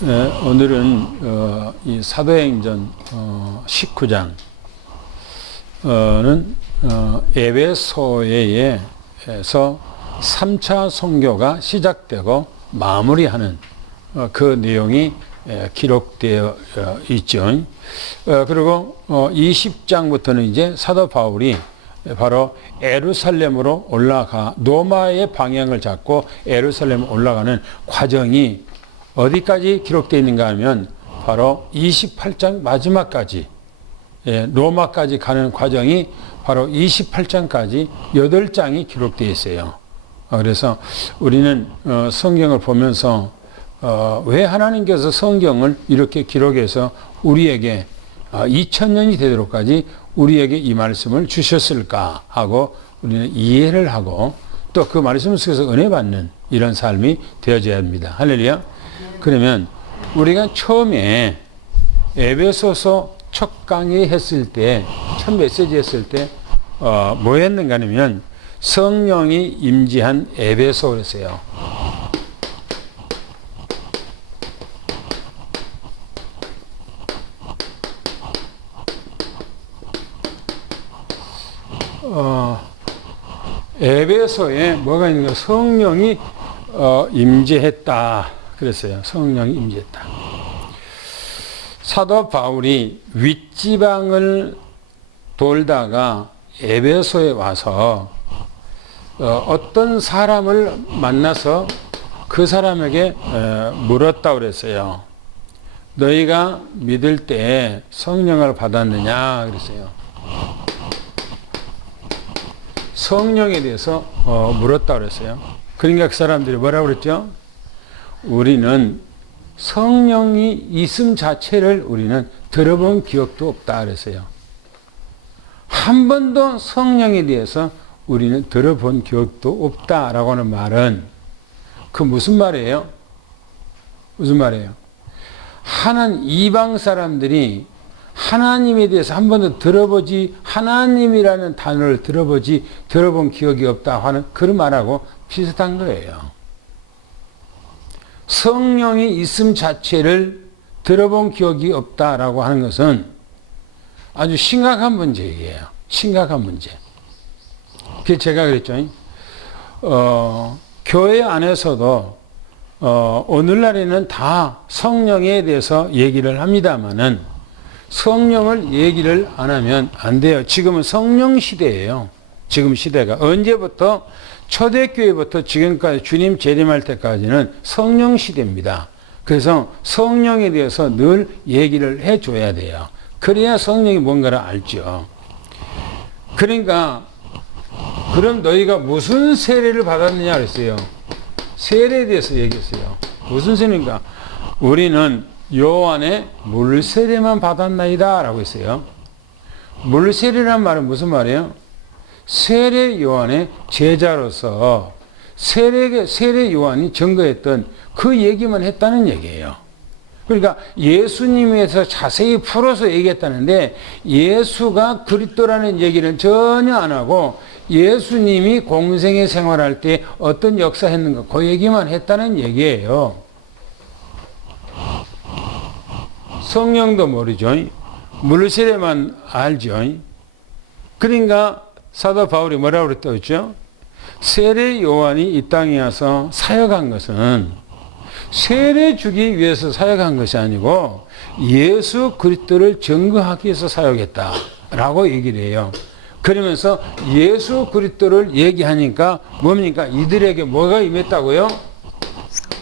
오늘은 이 사도행전 19장은 에베소에서 3차 선교가 시작되고 마무리하는 그 내용이 기록되어 있죠. 그리고 20장부터는 이제 사도 바울이 바로 예루살렘으로 올라가 로마의 방향을 잡고 예루살렘 올라가는 과정이 어디까지 기록되어 있는가 하면 바로 28장 마지막까지 로마까지 가는 과정이 바로 28장까지 8장이 기록되어 있어요. 그래서 우리는 성경을 보면서 왜 하나님께서 성경을 이렇게 기록해서 우리에게 2000년이 되도록까지 우리에게 이 말씀을 주셨을까 하고 우리는 이해를 하고 또 그 말씀 속에서 은혜 받는 이런 삶이 되어져야 합니다. 할렐루야. 그러면 우리가 처음에 에베소서 첫 강의 했을 때, 첫 메시지 했을 때 뭐 했는가 하면 성령이 임재한 에베소 그랬어요. 에베소에 뭐가 있는가? 성령이 임재했다 그랬어요. 성령이 임재했다. 사도 바울이 윗지방을 돌다가 에베소에 와서 어떤 사람을 만나서 그 사람에게 물었다 그랬어요. 너희가 믿을 때 성령을 받았느냐 그랬어요. 성령에 대해서 물었다 그랬어요. 그러니까 그 사람들이 뭐라고 그랬죠? 우리는 성령이 있음 자체를 우리는 들어본 기억도 없다 그랬어요. 한 번도 성령에 대해서 우리는 들어본 기억도 없다라고 하는 말은 그 무슨 말이에요? 무슨 말이에요? 이방 사람들이 하나님에 대해서 한 번도 하나님이라는 단어를 들어본 기억이 없다 하는 그런 말하고 비슷한 거예요. 성령이 있음 자체를 들어본 기억이 없다라고 하는 것은 아주 심각한 문제예요. 심각한 문제. 그게 제가 그랬죠. 교회 안에서도 오늘날에는 다 성령에 대해서 얘기를 합니다만은 성령을 얘기를 안 하면 안 돼요. 지금은 성령 시대예요. 지금 시대가 언제부터 초대교회부터 지금까지 주님 재림할 때까지는 성령 시대입니다. 그래서 성령에 대해서 늘 얘기를 해줘야 돼요. 그래야 성령이 뭔가를 알죠. 그러니까 그럼 너희가 무슨 세례를 받았느냐 그랬어요. 세례에 대해서 얘기했어요. 무슨 세례인가? 우리는 요한의 물세례만 받았나이다 라고 했어요. 물세례란 말은 무슨 말이에요? 세례 요한의 제자로서 세례 요한이 증거했던 그 얘기만 했다는 얘기예요. 그러니까 예수님에서 자세히 풀어서 얘기했다는데 예수가 그리스도라는 얘기는 전혀 안 하고 예수님이 공생애 생활할 때 어떤 역사했는가 그 얘기만 했다는 얘기예요. 성령도 모르죠. 물세례만 알죠. 그러니까 사도 바울이 뭐라고 그랬죠? 세례 요한이 이 땅에 와서 사역한 것은 세례 주기 위해서 사역한 것이 아니고 예수 그리스도를 증거하기 위해서 사역했다라고 얘기를 해요. 그러면서 예수 그리스도를 얘기하니까 뭡니까? 이들에게 뭐가 임했다고요?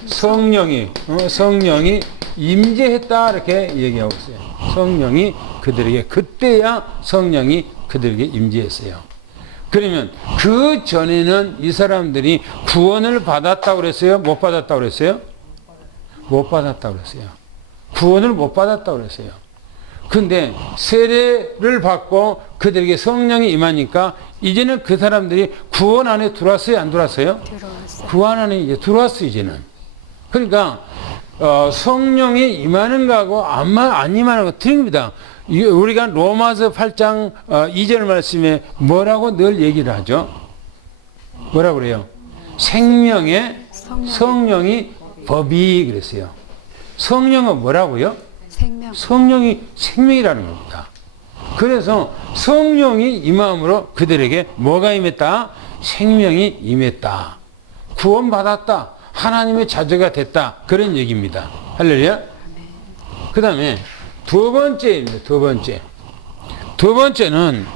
성령이 임재했다 이렇게 얘기하고 있어요. 성령이 그들에게 그때야 성령이 그들에게 임재했어요. 그러면 그 전에는 이 사람들이 구원을 받았다고 그랬어요? 못 받았다고 그랬어요? 못 받았다고 그랬어요. 구원을 못 받았다고 그랬어요. 근데 세례를 받고 그들에게 성령이 임하니까 이제는 그 사람들이 구원 안에 들어왔어요? 안 들어왔어요? 들어왔어요. 구원 안에 이제 들어왔어요, 이제는. 그러니까 성령이 임하는 거하고 안 임하는 거 틀립니다. 우리가 로마서 8장 2절 말씀에 뭐라고 늘 얘기를 하죠? 뭐라고 그래요? 생명의 성령이 법이 그랬어요. 성령은 뭐라고요? 생명. 성령이 생명이라는 겁니다. 그래서 성령이 임함으로 그들에게 뭐가 임했다? 생명이 임했다. 구원받았다. 하나님의 자녀가 됐다. 그런 얘기입니다. 할렐루야. 그 다음에 두 번째입니다. 두 번째. 두 번째는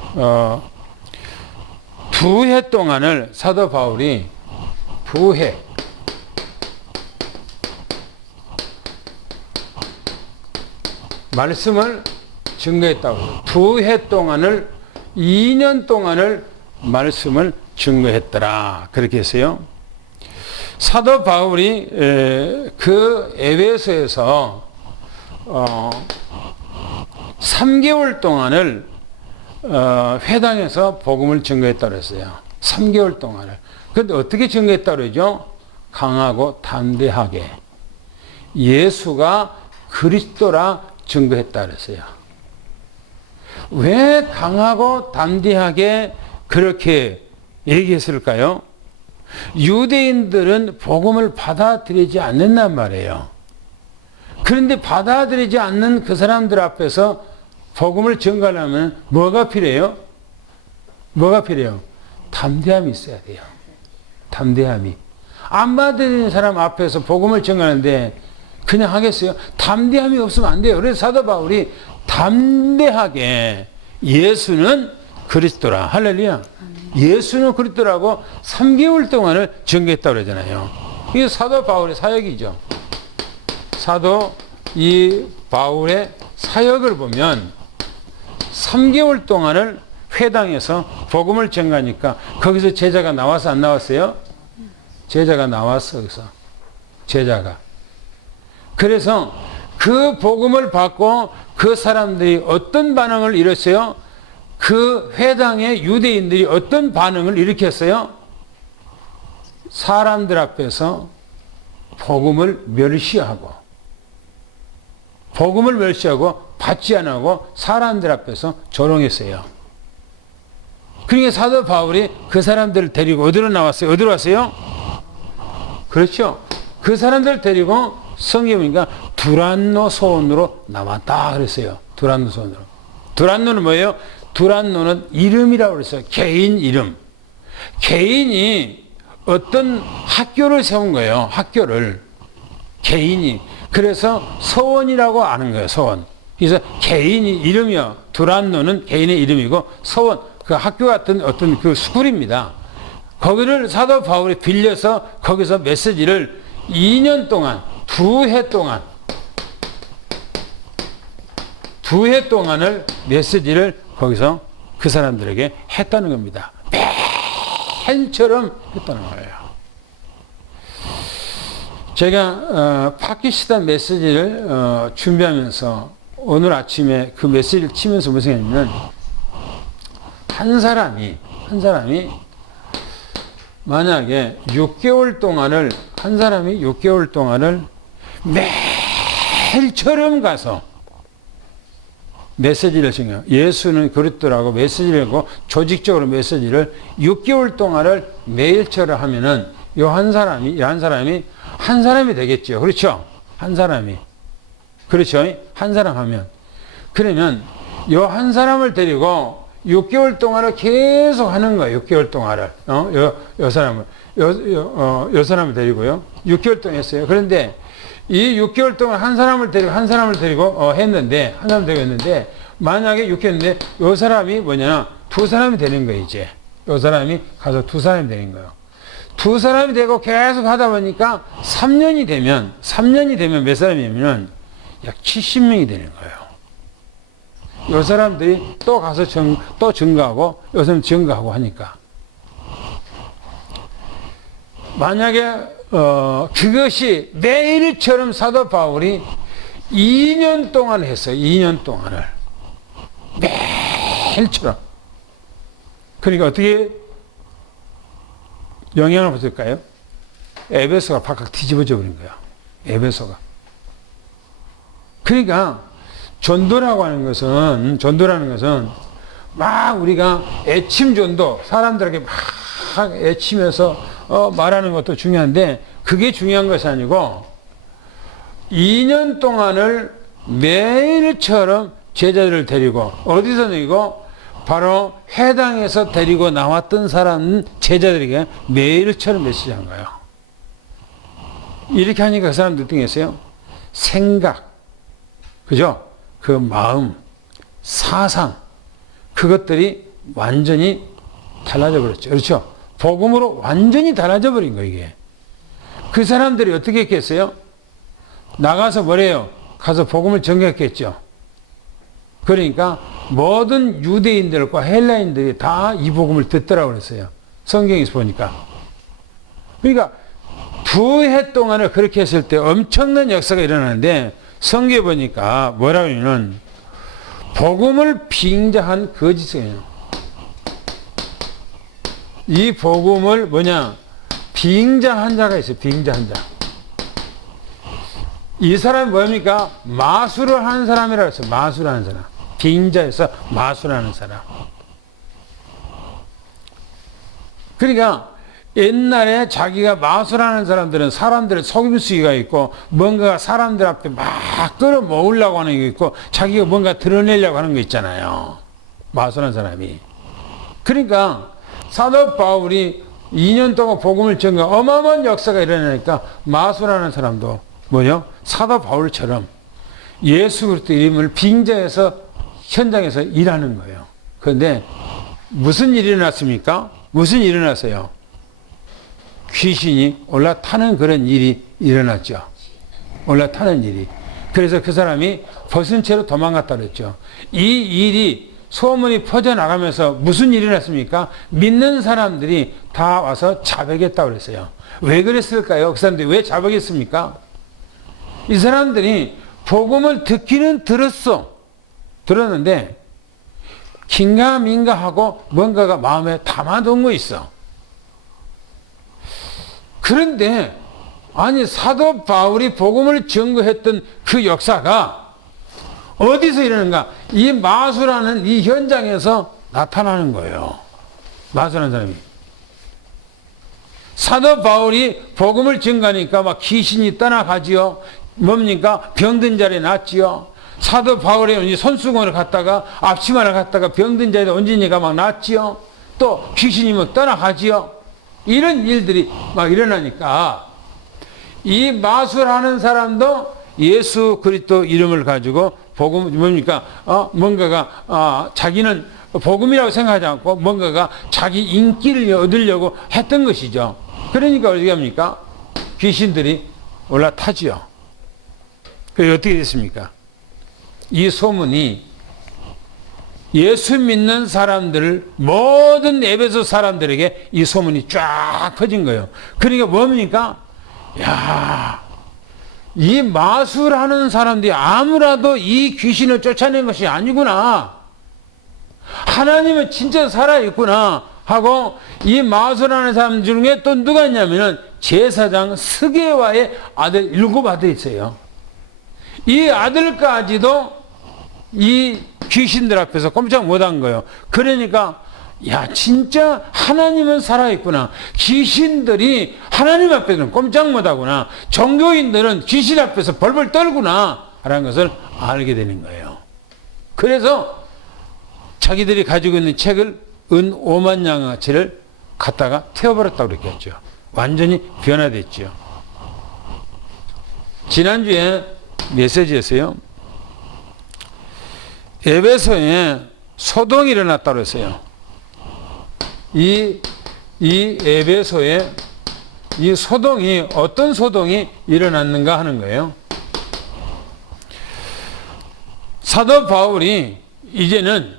2해 동안을 사도 바울이 2해 말씀을 증거했다고. 2해 동안을 2년 동안을 말씀을 증거했더라. 그렇게 했어요. 사도 바울이 그 에베소에서 3개월 동안을 회당에서 복음을 증거했다고 했어요. 3개월 동안을. 그런데 어떻게 증거했다고 그러죠? 강하고 담대하게 예수가 그리스도라 증거했다고 그랬어요. 왜 강하고 담대하게 그렇게 얘기했을까요? 유대인들은 복음을 받아들이지 않는단 말이에요. 그런데 받아들이지 않는 그 사람들 앞에서 복음을 전가하려면 뭐가 필요해요? 뭐가 필요해요? 담대함이 있어야 돼요. 담대함이. 안 받아들이는 사람 앞에서 복음을 전가하는데 그냥 하겠어요? 담대함이 없으면 안 돼요. 그래서 사도 바울이 담대하게 예수는 그리스도라. 할렐루야. 예수는 그리스도라고 3개월 동안을 증거했다고 그러잖아요. 이게 사도 바울의 사역이죠. 사도 이 바울의 사역을 보면 3개월 동안을 회당에서 복음을 전가하니까 거기서 제자가 나와서 안 나왔어요? 제자가 나왔어. 여기서 제자가. 그래서 그 복음을 받고 그 사람들이 어떤 반응을 일으켰어요? 그 회당의 유대인들이 어떤 반응을 일으켰어요? 사람들 앞에서 복음을 멸시하고 받지 안 하고 사람들 앞에서 조롱했어요. 그러니까 사도 바울이 그 사람들을 데리고 어디로 나왔어요? 어디로 왔어요? 그렇죠. 그 사람들을 데리고 성경에 보니까 두란노 소원으로 나왔다 그랬어요. 두란노 소원으로. 두란노는 뭐예요? 두란노는 이름이라고 그랬어요. 개인 이름. 개인이 어떤 학교를 세운 거예요. 학교를. 개인이. 그래서 서원이라고 아는 거예요. 서원. 그래서 개인이 이름이요. 두란노는 개인의 이름이고 서원. 그 학교 같은 어떤 그 스쿨입니다. 거기를 사도 바울이 빌려서 거기서 메시지를 2년 동안 2해 동안을 메시지를 거기서 그 사람들에게 했다는 겁니다. 매일처럼 했다는 거예요. 제가 파키스탄 메시지를 준비하면서 오늘 아침에 그 메시지를 치면서 무슨 생각했냐면 한 사람이 만약에 6개월 동안을 한 사람이 6개월 동안을 매일처럼 가서 메시지를 증거 예수는 그리스도라고 메시지를 하고 조직적으로 메시지를 6개월 동안을 매일처럼 하면은 이 한 사람이 되겠죠. 그렇죠? 한 사람이. 그렇죠? 한 사람 하면. 그러면 이 한 사람을 데리고 6개월 동안을 계속 하는 거예요. 6개월 동안을. 요 사람을 데리고요. 6개월 동안 했어요. 그런데 이 6개월 동안 한 사람을 데리고 했는데, 만약에 6개월 했는데, 요 사람이 뭐냐, 두 사람이 되는 거예요, 이제. 요 사람이 가서 두 사람이 되는 거예요. 두 사람이 되고 계속 하다 보니까 3년이 되면 몇 사람이냐면 약 70명이 되는 거예요. 요 사람들이 또 가서 또 증가하고, 요 사람 증가하고 하니까. 만약에, 그것이 매일처럼 사도 바울이 2년 동안 했어요. 2년 동안을. 매일처럼. 그러니까 어떻게 영향을 받을까요? 에베소가 박박 뒤집어져 버린 거야. 에베소가. 그러니까 전도라는 것은 막 우리가 애침 전도, 사람들에게 막 애치면서 말하는 것도 중요한데 그게 중요한 것이 아니고 2년 동안을 매일처럼 제자들을 데리고 어디서 데리고 바로 회당에서 데리고 나왔던 사람 제자들에게 매일처럼 메시지한 거예요. 이렇게 하니까 그 사람들 어떻게 했어요? 생각, 그죠? 그 마음, 사상, 그것들이 완전히 달라져 버렸죠. 그렇죠? 복음으로 완전히 달라져 버린 거예요, 이게. 그 사람들이 어떻게 했겠어요? 나가서 뭐래요? 가서 복음을 전개했겠죠. 그러니까 모든 유대인들과 헬라인들이 다 이 복음을 듣더라고 그랬어요. 성경에서 보니까. 그러니까 2해 동안을 그렇게 했을 때 엄청난 역사가 일어나는데 성경에 보니까 뭐라고 하냐면 복음을 빙자한 거짓이에요. 이 복음을 뭐냐? 빙자한 자가 있어요. 빙자한 자. 이 사람이 뭡니까? 마술을 하는 사람이라고 했어요. 마술하는 사람. 빙자에서 마술하는 사람. 그러니까 옛날에 자기가 마술하는 사람들은 사람들을 속일 수가 있고 뭔가 사람들 앞에 막 끌어모으려고 하는 게 있고 자기가 뭔가 드러내려고 하는 거 있잖아요. 마술하는 사람이. 그러니까 사도 바울이 2년 동안 복음을 전가 어마어마한 역사가 일어나니까 마술하는 사람도 뭐요? 사도 바울처럼 예수 그리스도 이름을 빙자해서 현장에서 일하는 거예요. 그런데 무슨 일이 일어났습니까? 무슨 일이 일어났어요? 귀신이 올라타는 그런 일이 일어났죠. 올라타는 일이. 그래서 그 사람이 벗은 채로 도망갔다 그랬죠. 이 일이 소문이 퍼져나가면서 무슨 일이 일어났습니까? 믿는 사람들이 다 와서 자백했다고 그랬어요. 왜 그랬을까요? 그 사람들이 왜 자백했습니까? 이 사람들이 복음을 듣기는 들었는데 긴가민가 하고 뭔가가 마음에 담아둔 거 있어. 그런데 아니 사도 바울이 복음을 증거했던 그 역사가 어디서 일어나는가? 이 마술하는 이 현장에서 나타나는 거예요. 마술하는 사람이. 사도 바울이 복음을 증거하니까 막 귀신이 떠나가지요. 뭡니까? 병든 자리에 낫지요. 사도 바울이 손수건을 갖다가 앞치마를 갖다가 병든 자리에 얹으니까 막 낫지요. 또 귀신이 막 떠나가지요. 이런 일들이 막 일어나니까 이 마술하는 사람도 예수 그리스도 이름을 가지고 복음 뭡니까? 뭔가가 자기는 복음이라고 생각하지 않고 뭔가가 자기 인기를 얻으려고 했던 것이죠. 그러니까 어떻게 합니까? 귀신들이 올라타지요. 그래서 어떻게 됐습니까? 이 소문이 예수 믿는 사람들 모든 에베소 사람들에게 이 소문이 쫙 퍼진 거예요. 그러니까 뭡니까? 야, 이 마술하는 사람들이 아무라도 이 귀신을 쫓아낸 것이 아니구나. 하나님은 진짜 살아있구나 하고 이 마술하는 사람 중에 또 누가 있냐면은 제사장 스게와의 아들 7 아들이 있어요. 이 아들까지도 이 귀신들 앞에서 꼼짝 못한 거예요. 그러니까 야 진짜 하나님은 살아있구나. 귀신들이 하나님 앞에서는 꼼짝 못하구나. 종교인들은 귀신 앞에서 벌벌 떨구나 라는 것을 알게 되는 거예요. 그래서 자기들이 가지고 있는 책을 은 5만 양어치를 갖다가 태워버렸다고 그랬겠죠. 완전히 변화됐죠. 지난주에 메시지에서요. 에베소에 소동이 일어났다고 했어요. 이 에베소에 이 소동이 어떤 소동이 일어났는가 하는 거예요. 사도 바울이 이제는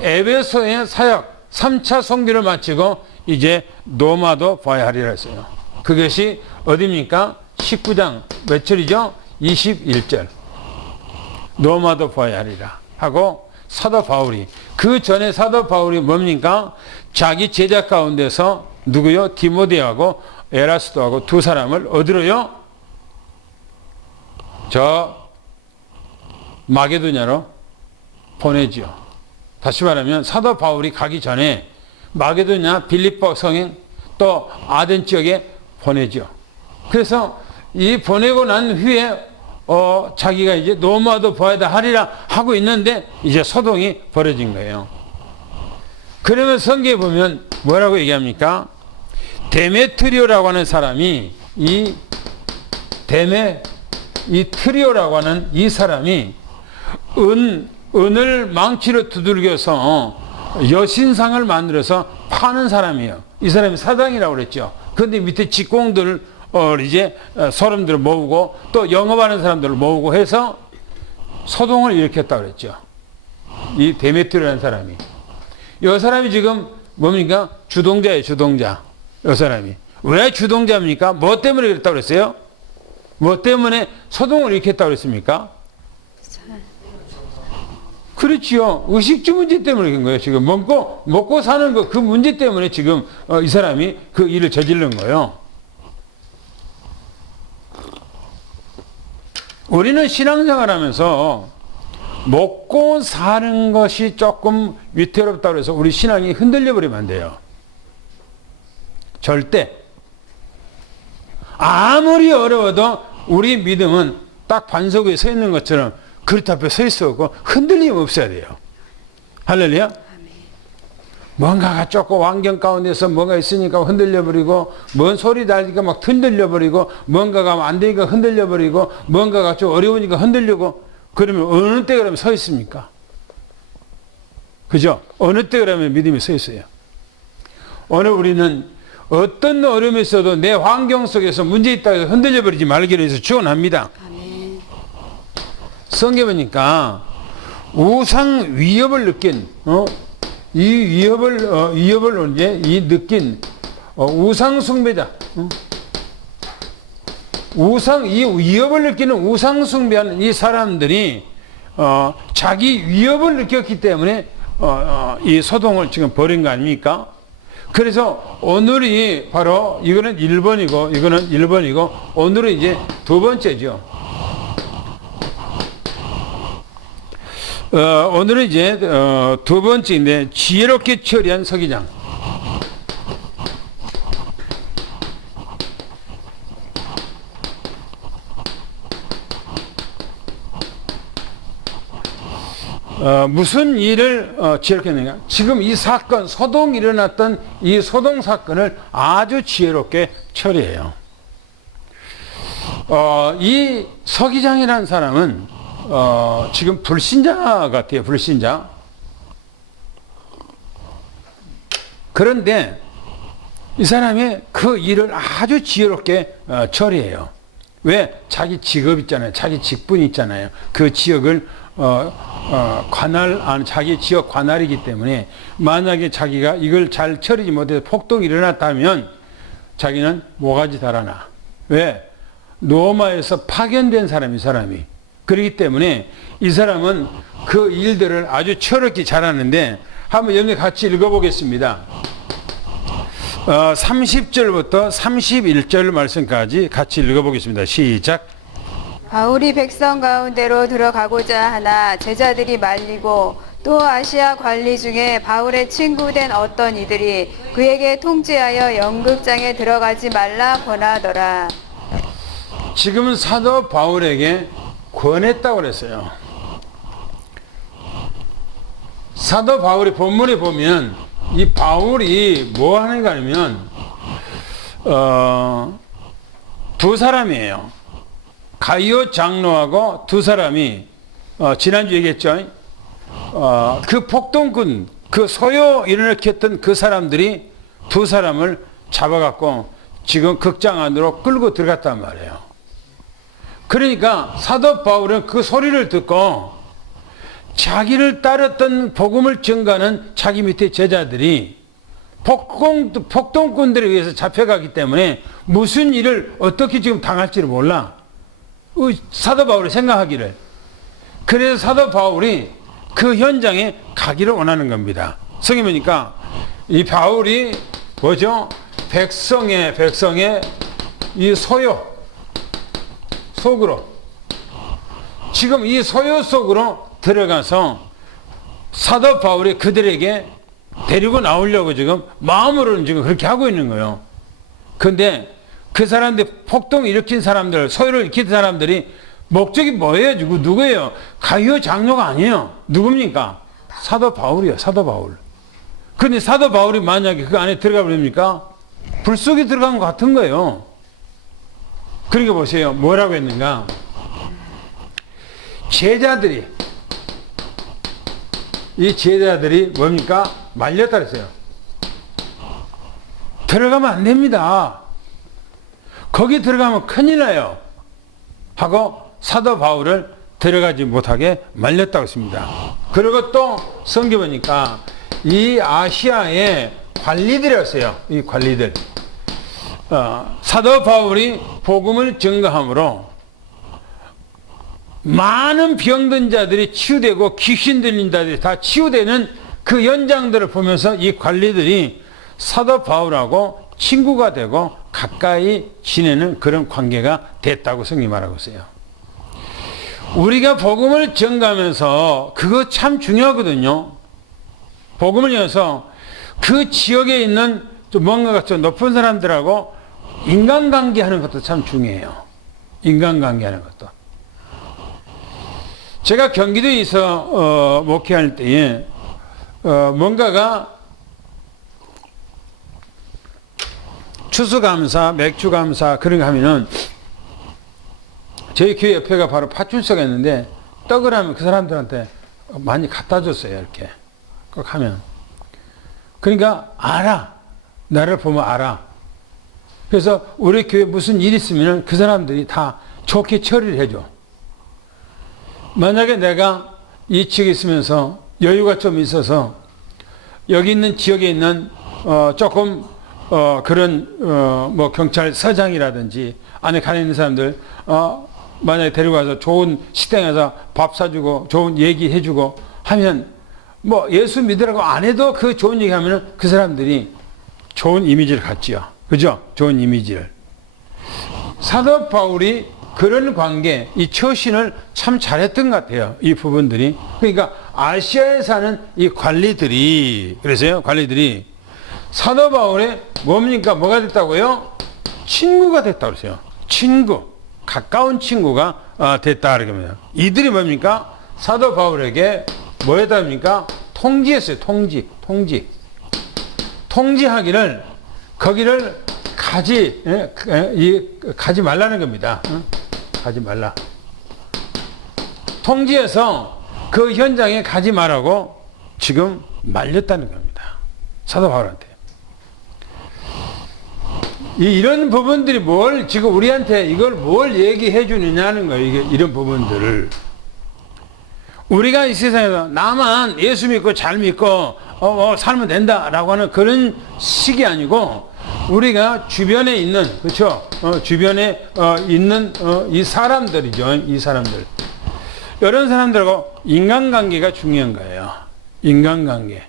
에베소의 사역 3차 선교를 마치고 이제 로마도 봐야 하리라 했어요. 그것이 어디입니까? 19장 몇 절이죠? 21절. 로마도 봐야 하리라 하고 사도 바울이 그 전에 사도 바울이 뭡니까? 자기 제자 가운데서 누구요? 디모데하고 에라스도하고 2 사람을 어디로요? 저 마게도냐로 보내지요. 다시 말하면 사도 바울이 가기 전에 마게도냐 빌립보 성행 또 아덴 지역에 보내죠. 그래서 이 보내고 난 후에 자기가 이제 노마도 보아다 하리라 하고 있는데 이제 소동이 벌어진 거예요. 그러면 성경에 보면 뭐라고 얘기합니까? 데메트리오라고 하는 사람이 이 트리오라고 하는 이 사람이 은을 망치로 두들겨서 여신상을 만들어서 파는 사람이에요. 이 사람이 사장이라고 그랬죠. 그런데 밑에 직공들 이제 사람들을 모으고 또 영업하는 사람들을 모으고 해서 소동을 일으켰다고 그랬죠. 이 데메트리오라는 사람이. 이 사람이 지금 뭡니까? 주동자예요, 주동자. 이 사람이. 왜 주동자입니까? 뭐 때문에 그랬다고 그랬어요? 뭐 때문에 소동을 일으켰다고 그랬습니까? 그렇지요. 의식주 문제 때문에 그런 거예요. 지금 먹고 사는 그 문제 때문에 지금 이 사람이 그 일을 저지른 거예요. 우리는 신앙생활 하면서 먹고 사는 것이 조금 위태롭다고 해서 우리 신앙이 흔들려 버리면 안 돼요. 절대. 아무리 어려워도 우리 믿음은 딱 반석 위에 서 있는 것처럼 그릇 앞에 서 있어 없고 흔들림 없어야 돼요. 할렐루야. 뭔가가 조금 환경 가운데서 뭐가 있으니까 흔들려버리고 뭔 소리 나니까 막 흔들려버리고 뭔가가 안 되니까 흔들려버리고 뭔가가 좀 어려우니까 흔들리고 그러면 어느 때 그러면 서 있습니까? 그죠? 어느 때 그러면 믿음이 서 있어요. 오늘 우리는 어떤 어려움이 있어도 내 환경 속에서 문제 있다고 해서 흔들려버리지 말기로 해서 축원합니다. 성경 보니까 우상 위협을 느낀 이 위협을 이제 느낀 우상 숭배자, 이 위협을 느끼는 우상 숭배하는 이 사람들이 자기 위협을 느꼈기 때문에 이 소동을 지금 벌인 거 아닙니까? 그래서 오늘이 바로 이거는 1번이고 이거는 1번이고 오늘은 이제 두 번째죠. 오늘은 이제 두 번째인데 지혜롭게 처리한 서기장. 무슨 일을 지혜롭게 했느냐? 지금 이 사건, 소동이 일어났던 이 소동 사건을 아주 지혜롭게 처리해요. 이 서기장이라는 사람은 지금 불신자 같아요, 불신자. 그런데 이 사람이 그 일을 아주 지혜롭게 처리해요. 왜? 자기 직업 있잖아요. 자기 직분이 있잖아요. 그 지역을 자기 지역 관할이기 때문에 만약에 자기가 이걸 잘 처리지 못해서 폭동이 일어났다면 자기는 모가지 달아나. 왜? 로마에서 파견된 사람이 사람이. 그렇기 때문에 이 사람은 그 일들을 아주 철없게 잘하는데 한번 여기 같이 읽어보겠습니다. 30절부터 31절 말씀까지 같이 읽어보겠습니다. 시작. 바울이 백성 가운데로 들어가고자 하나 제자들이 말리고 또 아시아 관리 중에 바울의 친구된 어떤 이들이 그에게 통지하여 연극장에 들어가지 말라 권하더라. 지금은 사도 바울에게 권했다고 그랬어요. 사도 바울이 본문에 보면 이 바울이 뭐 하는가 하면 두 사람이에요. 가이오 장로하고 두 사람이 지난주 얘기했죠. 그 폭동군, 그 소요 일으켰던 그 사람들이 두 사람을 잡아갖고 지금 극장 안으로 끌고 들어갔단 말이에요. 그러니까 사도 바울은 그 소리를 듣고 자기를 따랐던 복음을 증거하는 자기 밑에 제자들이 폭동꾼들에 의해서 잡혀가기 때문에 무슨 일을 어떻게 지금 당할지를 몰라. 사도 바울이 생각하기를. 그래서 사도 바울이 그 현장에 가기를 원하는 겁니다. 성경 보니까 이 바울이 뭐죠? 백성의 이 소요 속으로 지금 이 소요 속으로 들어가서 사도 바울이 그들에게 데리고 나오려고 지금 마음으로는 지금 그렇게 하고 있는 거예요. 그런데 그 사람들 폭동 일으킨 사람들, 소요를 일으킨 사람들이 목적이 뭐예요? 누구예요? 가룟 장로가 아니에요. 누굽니까? 사도 바울이에요. 사도 바울. 근데 사도 바울이 만약에 그 안에 들어가 버립니까? 불 속에 들어간 것 같은 거예요. 그러니까 보세요. 뭐라고 했는가? 이 제자들이 뭡니까? 말렸다 그랬어요. 들어가면 안 됩니다. 거기 들어가면 큰일 나요. 하고 사도 바울을 들어가지 못하게 말렸다고 했습니다. 그리고 또 성경 보니까 이 아시아의 관리들이었어요. 이 관리들. 사도 바울이 복음을 증거함으로 많은 병든 자들이 치유되고 귀신 들린 자들이 다 치유되는 그 연장들을 보면서 이 관리들이 사도 바울하고 친구가 되고 가까이 지내는 그런 관계가 됐다고 성경이 말하고 있어요. 우리가 복음을 전가하면서 그거 참 중요하거든요. 복음을 위해서 그 지역에 있는 좀 뭔가가 좀 높은 사람들하고 인간관계 하는 것도 참 중요해요. 인간관계 하는 것도. 제가 경기도에 있어 목회할 때에 뭔가가 추수감사, 맥주감사 그런 거 하면은 저희 교회 옆에가 바로 파출소가 있는데 떡을 하면 그 사람들한테 많이 갖다 줬어요. 이렇게 꼭 하면. 그러니까 알아. 나를 보면 알아. 그래서 우리 교회 무슨 일 있으면 그 사람들이 다 좋게 처리를 해줘. 만약에 내가 이 지역에 있으면서 여유가 좀 있어서 여기 있는 지역에 있는 조금 그런 뭐 경찰서장이라든지 안에 가 있는 사람들 만약에 데려가서 좋은 식당에서 밥 사주고 좋은 얘기 해주고 하면 뭐 예수 믿으라고 안 해도 그 좋은 얘기 하면 그 사람들이 좋은 이미지를 갖지요. 그죠? 좋은 이미지를. 사도 바울이 그런 관계, 이 처신을 참 잘했던 것 같아요. 이 부분들이. 그러니까 아시아에 사는 이 관리들이, 그래서요, 관리들이 사도 바울의 뭡니까? 뭐가 됐다고요? 친구가 됐다고 그러세요. 친구. 가까운 친구가 됐다. 그러면 이들이 뭡니까? 사도 바울에게 뭐 했답니까? 통지했어요. 통지하기를 거기를 가지 말라는 겁니다. 가지 말라. 통지해서 그 현장에 가지 말라고 지금 말렸다는 겁니다. 사도 바울한테. 이런 부분들이 지금 우리한테 이걸 뭘 얘기해 주느냐는 거예요. 이런 부분들을. 우리가 이 세상에서 나만 예수 믿고 잘 믿고 살면 된다라고 하는 그런 식이 아니고 우리가 주변에 있는, 그렇죠? 주변에 있는 이 사람들이죠. 이 사람들. 이런 사람들하고 인간관계가 중요한 거예요. 인간관계.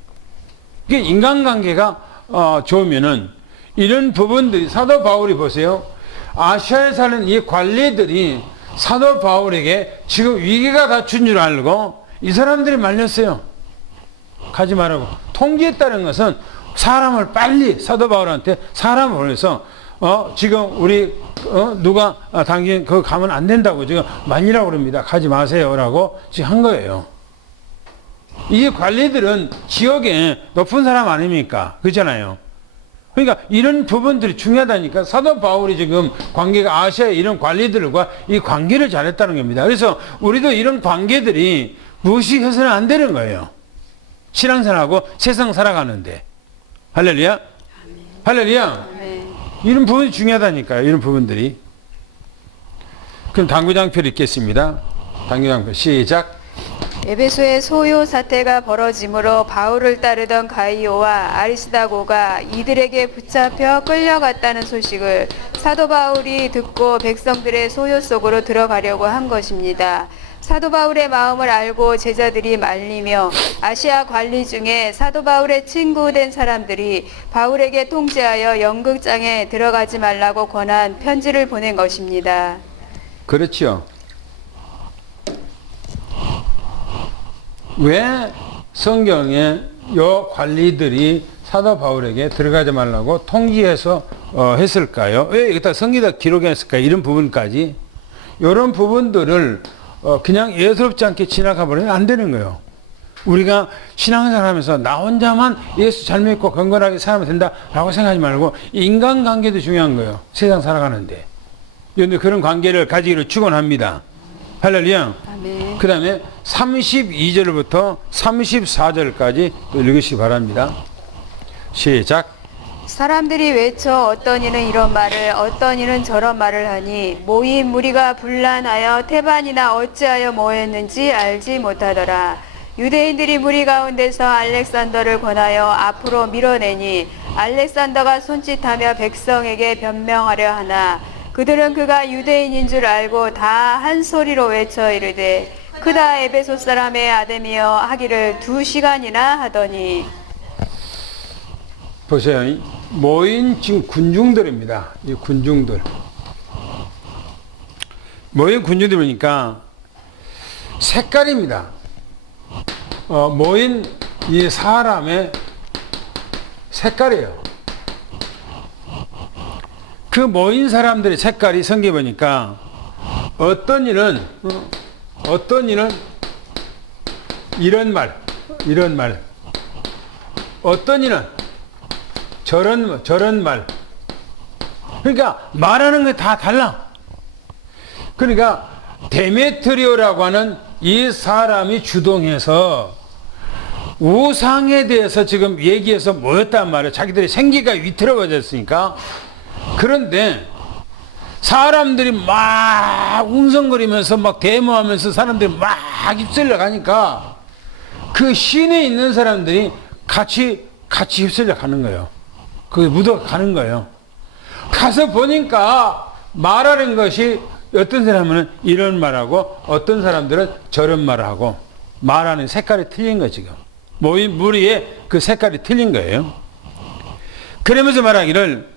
이게 인간관계가 좋으면은 이런 부분들이 사도 바울이 보세요. 아시아에 사는 이 관리들이 사도 바울에게 지금 위기가 닥친 줄 알고 이 사람들이 말렸어요. 가지 말라고. 통지했다는 것은 사람을 빨리 사도 바울한테 사람을 보내서 지금 우리 누가 당신 그거 가면 안 된다고 지금 말리라고 그럽니다. 가지 마세요라고 지금 한 거예요. 이 관리들은 지역에 높은 사람 아닙니까? 그렇잖아요. 그러니까 이런 부분들이 중요하다니까. 사도 바울이 지금 관계가 아시아의 이런 관리들과 이 관계를 잘했다는 겁니다. 그래서 우리도 이런 관계들이 무시해서는 안 되는 거예요. 신앙생활하고 세상 살아가는데. 할렐루야. 할렐루야. 이런 부분이 중요하다니까요. 이런 부분들이. 그럼 당구장표를 읽겠습니다. 당구장표 시작. 에베소에 소요 사태가 벌어지므로 바울을 따르던 가이오와 아리스다고가 이들에게 붙잡혀 끌려갔다는 소식을 사도 바울이 듣고 백성들의 소요 속으로 들어가려고 한 것입니다. 사도 바울의 마음을 알고 제자들이 말리며 아시아 관리 중에 사도 바울의 친구된 사람들이 바울에게 통지하여 연극장에 들어가지 말라고 권한 편지를 보낸 것입니다. 그렇죠. 왜 성경에 요 관리들이 사도 바울에게 들어가지 말라고 통지해서 했을까요? 왜 여기다 성기다 기록했을까요? 이런 부분까지. 이런 부분들을 그냥 예사롭지 않게 지나가 버리면 안 되는 거예요. 우리가 신앙생활 하면서 나 혼자만 예수 잘 믿고 건강하게 살면 된다라고 생각하지 말고 인간관계도 중요한 거예요. 세상 살아가는데. 그런데 그런 관계를 가지기를 축원합니다. 할렐루야. 아멘. 그 다음에 32절부터 34절까지 읽으시기 바랍니다. 시작. 사람들이 외쳐 어떤 이는 이런 말을 어떤 이는 저런 말을 하니 모인 무리가 분란하여 태반이나 어찌하여 모였는지 알지 못하더라. 유대인들이 무리 가운데서 알렉산더를 권하여 앞으로 밀어내니 알렉산더가 손짓하며 백성에게 변명하려 하나 그들은 그가 유대인인 줄 알고 다 한 소리로 외쳐 이르되 크다 에베소 사람의 아들이여 하기를 2시간이나 하더니. 보세요. 모인 지금 군중들입니다. 이 군중들. 모인 군중들 보니까 색깔입니다. 모인 이 사람의 색깔이에요. 그 모인 사람들의 색깔이 성경에 보니까 어떤 이는 이런 말, 어떤 이는 저런 말. 그러니까 말하는 게 다 달라. 그러니까 데메트리오라고 하는 이 사람이 주동해서 우상에 대해서 지금 얘기해서 모였단 말이에요. 자기들의 생기가 위태로워졌으니까. 그런데 사람들이 막 웅성거리면서 막 데모하면서 사람들이 막 휩쓸려 가니까 그 시내에 있는 사람들이 같이 휩쓸려 가는 거예요. 그게 묻어 가는 거예요. 가서 보니까 말하는 것이 어떤 사람은 이런 말하고 어떤 사람들은 저런 말하고 말하는 색깔이 틀린 거 지금. 모인 무리의 그 색깔이 틀린 거예요. 그러면서 말하기를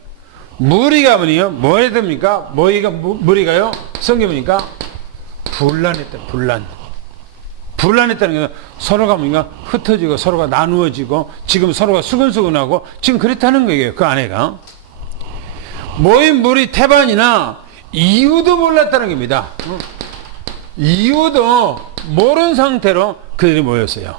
무리가 뭐니요? 뭐 해야 됩니까? 무리가요? 성경 보니까 분란했다. 분란했다는 게 서로가 뭔가 흩어지고 서로가 나누어지고 지금 서로가 수근수근하고 지금 그렇다는 거예요. 그 안에가. 모인 무리 태반이나 이유도 몰랐다는 겁니다. 이유도 모르는 상태로 그들이 모였어요.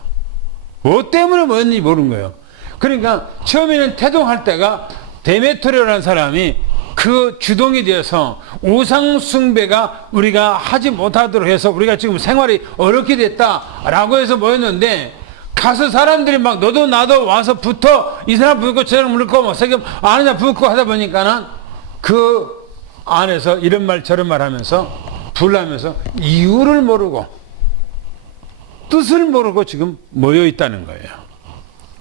뭐 때문에 모였는지 모르는 거예요. 그러니까 처음에는 태동할 때가 데메트리오라는 사람이 그 주동이 되어서 우상숭배가 우리가 하지 못하도록 해서 우리가 지금 생활이 어렵게 됐다라고 해서 모였는데 가서 사람들이 막 너도 나도 와서 붙어 이 사람 붙고 저 사람 붙고 뭐 세금 아는 자 붙고 하다 보니까는 그 안에서 이런 말 저런 말 하면서 불나면서 이유를 모르고 뜻을 모르고 지금 모여 있다는 거예요.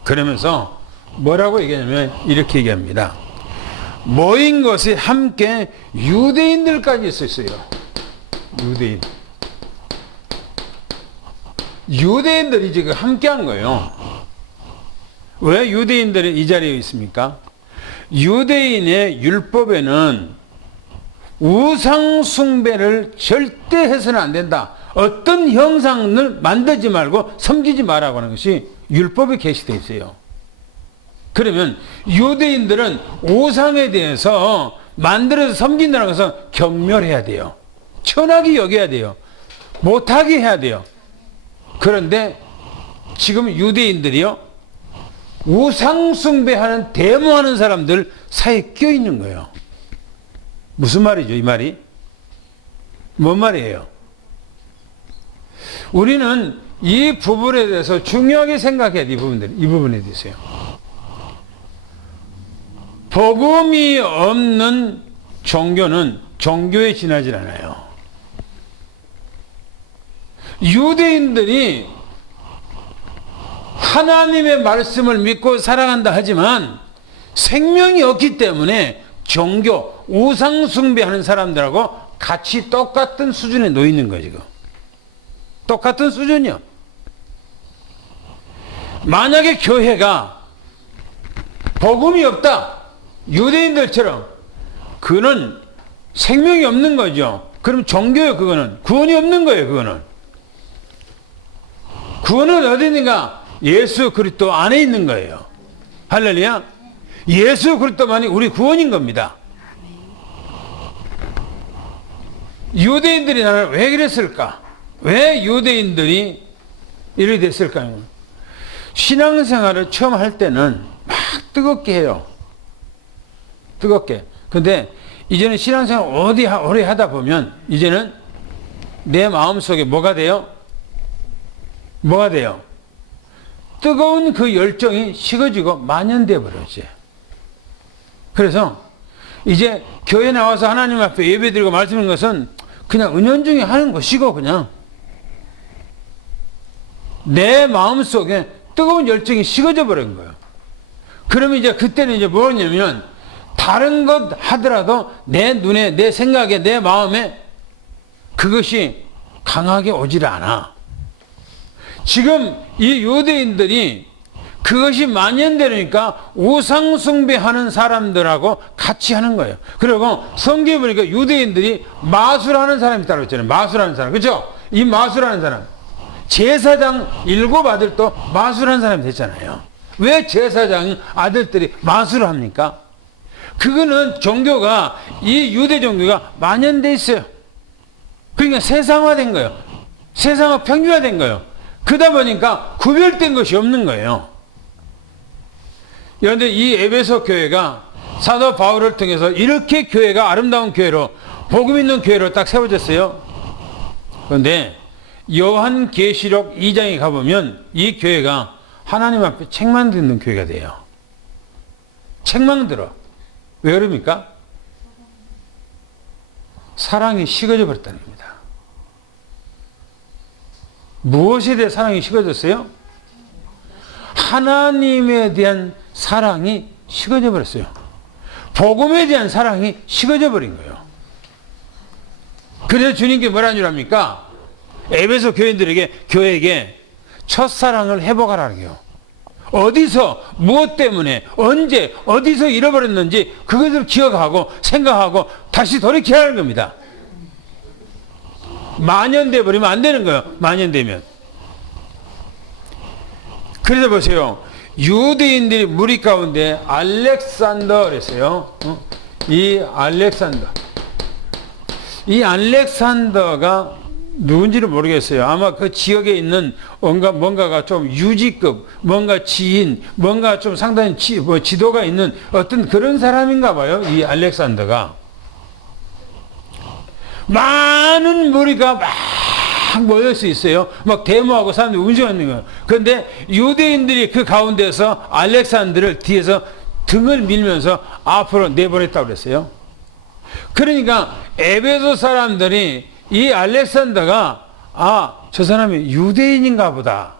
그러면서 뭐라고 얘기하냐면 이렇게 얘기합니다. 모인 것이 함께 유대인들까지 있었어요. 유대인들이 지금 함께 한 거예요. 왜 유대인들이 이 자리에 있습니까? 유대인의 율법에는 우상숭배를 절대 해서는 안 된다. 어떤 형상을 만들지 말고 섬기지 말라고 하는 것이 율법에 게시되어 있어요. 그러면 유대인들은 우상에 대해서 만들어서 섬긴다는 것은 경멸해야 돼요. 천하게 여겨야 돼요. 못하게 해야 돼요. 그런데 지금 유대인들이요, 우상숭배하는 데모하는 사람들 사이에 껴있는 거예요. 무슨 말이죠, 이 말이? 뭔 말이에요? 우리는 이 부분에 대해서 중요하게 생각해야 돼, 이 부분에 대해서요. 복음이 없는 종교는 종교에 지나질 않아요. 유대인들이 하나님의 말씀을 믿고 살아간다 하지만 생명이 없기 때문에 종교, 우상숭배하는 사람들하고 같이 똑같은 수준에 놓여 있는 거예요, 지금. 똑같은 수준이요. 만약에 교회가 복음이 없다, 유대인들처럼, 그는 생명이 없는 거죠. 그럼 종교요, 그거는. 구원이 없는 거예요, 그거는. 구원은 어디 있는가? 예수 그리스도 안에 있는 거예요. 할렐루야. 예수 그리스도만이 우리 구원인 겁니다. 유대인들이 나를 왜 그랬을까? 왜 유대인들이 이렇게 됐을까요? 신앙생활을 처음 할 때는 막 뜨겁게 해요. 뜨겁게. 근데 이제는 신앙생활 오래 하다 보면 이제는 내 마음속에 뭐가 돼요? 뭐가 돼요? 뜨거운 그 열정이 식어지고 만연돼 버렸지. 그래서 이제 교회 나와서 하나님 앞에 예배드리고 말씀하는 것은 그냥 은연중에 하는 것이고 그냥 내 마음속에 뜨거운 열정이 식어져 버린 거예요. 그러면 이제 그때는 이제 뭐냐면 다른 것 하더라도 내 눈에, 내 생각에, 내 마음에 그것이 강하게 오질 않아. 지금 이 유대인들이 그것이 만연되니까 우상숭배하는 사람들하고 같이 하는 거예요. 그리고 성경에 보니까 유대인들이 마술하는 사람이 따로 있잖아요. 마술하는 사람. 그렇죠? 이 마술하는 사람. 제사장 7 아들도 마술하는 사람이 됐잖아요. 왜 제사장 아들들이 마술을 합니까? 그거는 종교가, 이 유대 종교가 만연돼 있어요. 그러니까 세상화된 거예요. 세상화 평준화된 거예요. 그러다 보니까 구별된 것이 없는 거예요. 그런데 이 에베소 교회가 사도 바울을 통해서 이렇게 교회가 아름다운 교회로, 복음 있는 교회로 딱 세워졌어요. 그런데 요한계시록 2장에 가보면 이 교회가 하나님 앞에 책망 듣는 교회가 돼요. 책망 들어. 왜 그럽니까? 사랑이 식어져 버렸다는 겁니다. 무엇에 대해 사랑이 식어졌어요? 하나님에 대한 사랑이 식어져 버렸어요. 복음에 대한 사랑이 식어져 버린 거예요. 그래서 주님께 뭐라는 줄 압니까? 에베소 교회에게 첫사랑을 회복하라는 거예요. 어디서, 무엇 때문에, 언제, 어디서 잃어버렸는지 그것을 기억하고 생각하고 다시 돌이켜야 하는 겁니다. 만연돼 버리면 안 되는 거예요. 만연되면. 그래서 보세요. 유대인들이 무리 가운데 알렉산더 그랬어요. 이 알렉산더가 누군지는 모르겠어요. 아마 그 지역에 있는 뭔가가 좀 유지급, 뭔가 지인, 뭔가 좀 상당히 지도가 있는 어떤 그런 사람인가 봐요. 이 알렉산더가. 많은 무리가 막 모일 수 있어요. 막 데모하고 사람들이 운전하는 거예요. 그런데 유대인들이 그 가운데서 알렉산더를 뒤에서 등을 밀면서 앞으로 내보냈다고 그랬어요. 그러니까 에베소 사람들이 이 알렉산더가 저 사람이 유대인인가 보다.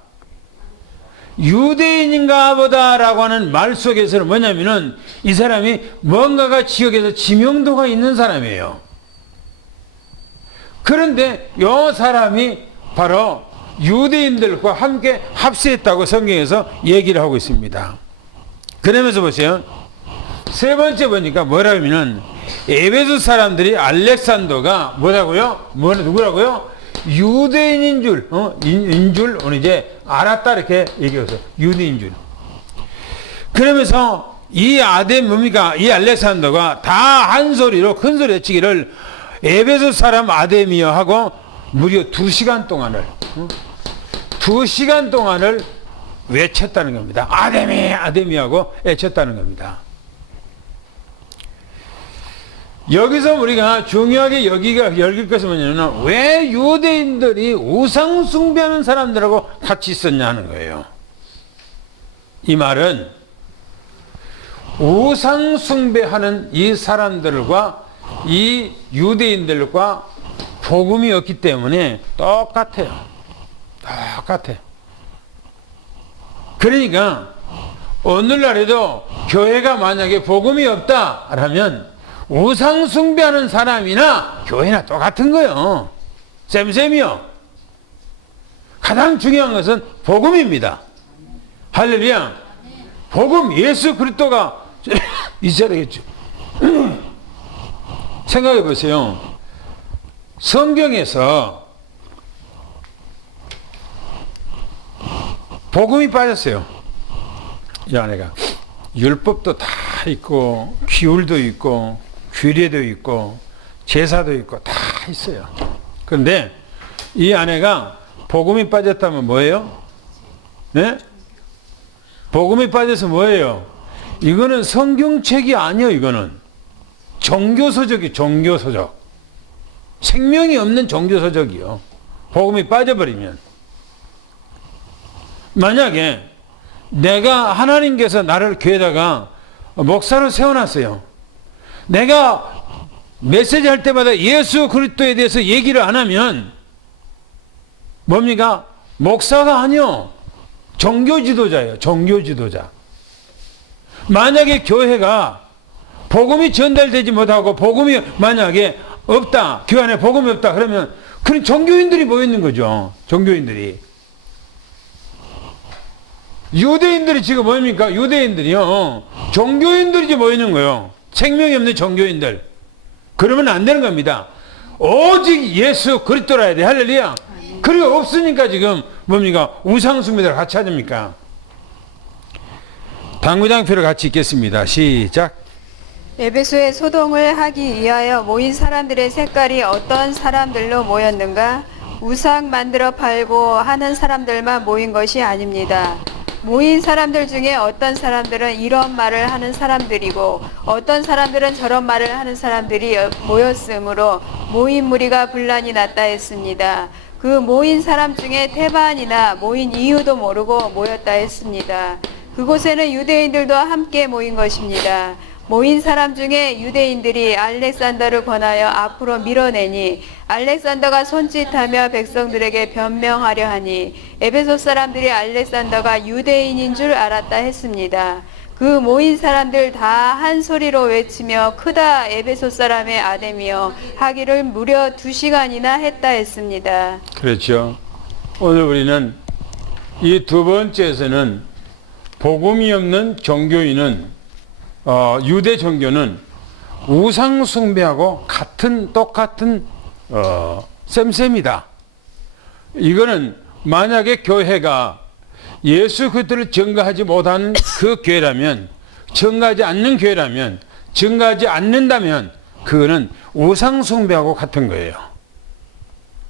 유대인인가 보다라고 하는 말 속에서는 뭐냐면은 이 사람이 뭔가가 지역에서 지명도가 있는 사람이에요. 그런데 이 사람이 바로 유대인들과 함께 합세했다고 성경에서 얘기를 하고 있습니다. 그러면서 보세요. 세 번째 보니까 뭐라면은 에베소 사람들이 알렉산더가 뭐라고요? 누구라고요? 유대인인 줄, 오늘 이제 알았다 이렇게 얘기했어요. 유대인 줄. 그러면서 이 뭡니까? 이 알렉산더가 다 한 소리로 큰 소리 외치기를 에베소 사람 아데미어 하고 무려 2시간 동안을 2시간 동안을 외쳤다는 겁니다. 아데미 하고 외쳤다는 겁니다. 여기서 우리가 중요하게 여길 것은 뭐냐면 왜 유대인들이 우상 숭배하는 사람들하고 같이 있었냐 하는 거예요. 이 말은 우상 숭배하는 이 사람들과 이 유대인들과 복음이 없기 때문에 똑같아요. 똑같아. 그러니까 오늘날에도 교회가 만약에 복음이 없다라면 우상 숭배하는 사람이나 교회나 똑같은 거예요. 쌤이요. 가장 중요한 것은 복음입니다. 할렐루야. 복음, 예수 그리스도가 있어야 되겠죠. 생각해 보세요. 성경에서 복음이 빠졌어요. 이 안에가 율법도 다 있고 규율도 있고 규례도 있고 제사도 있고 다 있어요. 그런데 이 안에가 복음이 빠졌다면 뭐예요? 네? 복음이 빠져서 뭐예요? 이거는 성경책이 아니에요. 이거는 종교서적이 종교서적. 생명이 없는 종교서적이요. 복음이 빠져버리면. 만약에 내가 하나님께서 나를 교회에다가 목사로 세워놨어요. 내가 메시지 할 때마다 예수 그리스도에 대해서 얘기를 안 하면 뭡니까? 목사가 아니요. 종교 지도자예요. 종교 지도자. 만약에 교회가 복음이 전달되지 못하고 복음이 만약에 없다. 교회 안에 복음이 없다. 그러면 그런 종교인들이 모여 있는 거죠. 종교인들이. 유대인들이 지금 뭡니까? 유대인들이요. 종교인들이 모여 있는 거예요. 생명이 없는 종교인들. 그러면 안 되는 겁니다. 오직 예수 그리스도라야 돼. 할렐루야. 그리고 없으니까 지금 뭡니까? 우상숭배들 같이 하십니까? 당구장표를 같이 읽겠습니다. 시작. 에베소에 소동을 하기 위하여 모인 사람들의 색깔이 어떤 사람들로 모였는가? 우상 만들어 팔고 하는 사람들만 모인 것이 아닙니다. 모인 사람들 중에 어떤 사람들은 이런 말을 하는 사람들이고 어떤 사람들은 저런 말을 하는 사람들이 모였으므로 모인 무리가 분란이 났다 했습니다. 그 모인 사람 중에 태반이나 모인 이유도 모르고 모였다 했습니다. 그곳에는 유대인들도 함께 모인 것입니다. 모인 사람 중에 유대인들이 알렉산더를 권하여 앞으로 밀어내니 알렉산더가 손짓하며 백성들에게 변명하려 하니 에베소 사람들이 알렉산더가 유대인인 줄 알았다 했습니다. 그 모인 사람들 다 한 소리로 외치며 크다 에베소 사람의 아담이여 하기를 무려 2시간이나 했다 했습니다. 그렇죠. 오늘 우리는 이 두 번째에서는 복음이 없는 종교인은 유대 종교는 우상 숭배하고 똑같은 셈셈이다. 이거는 만약에 교회가 예수 그리스도를 증거하지 못하는 그 교회라면, 증거하지 않는 교회라면, 증거하지 않는다면 그거는 우상 숭배하고 같은 거예요.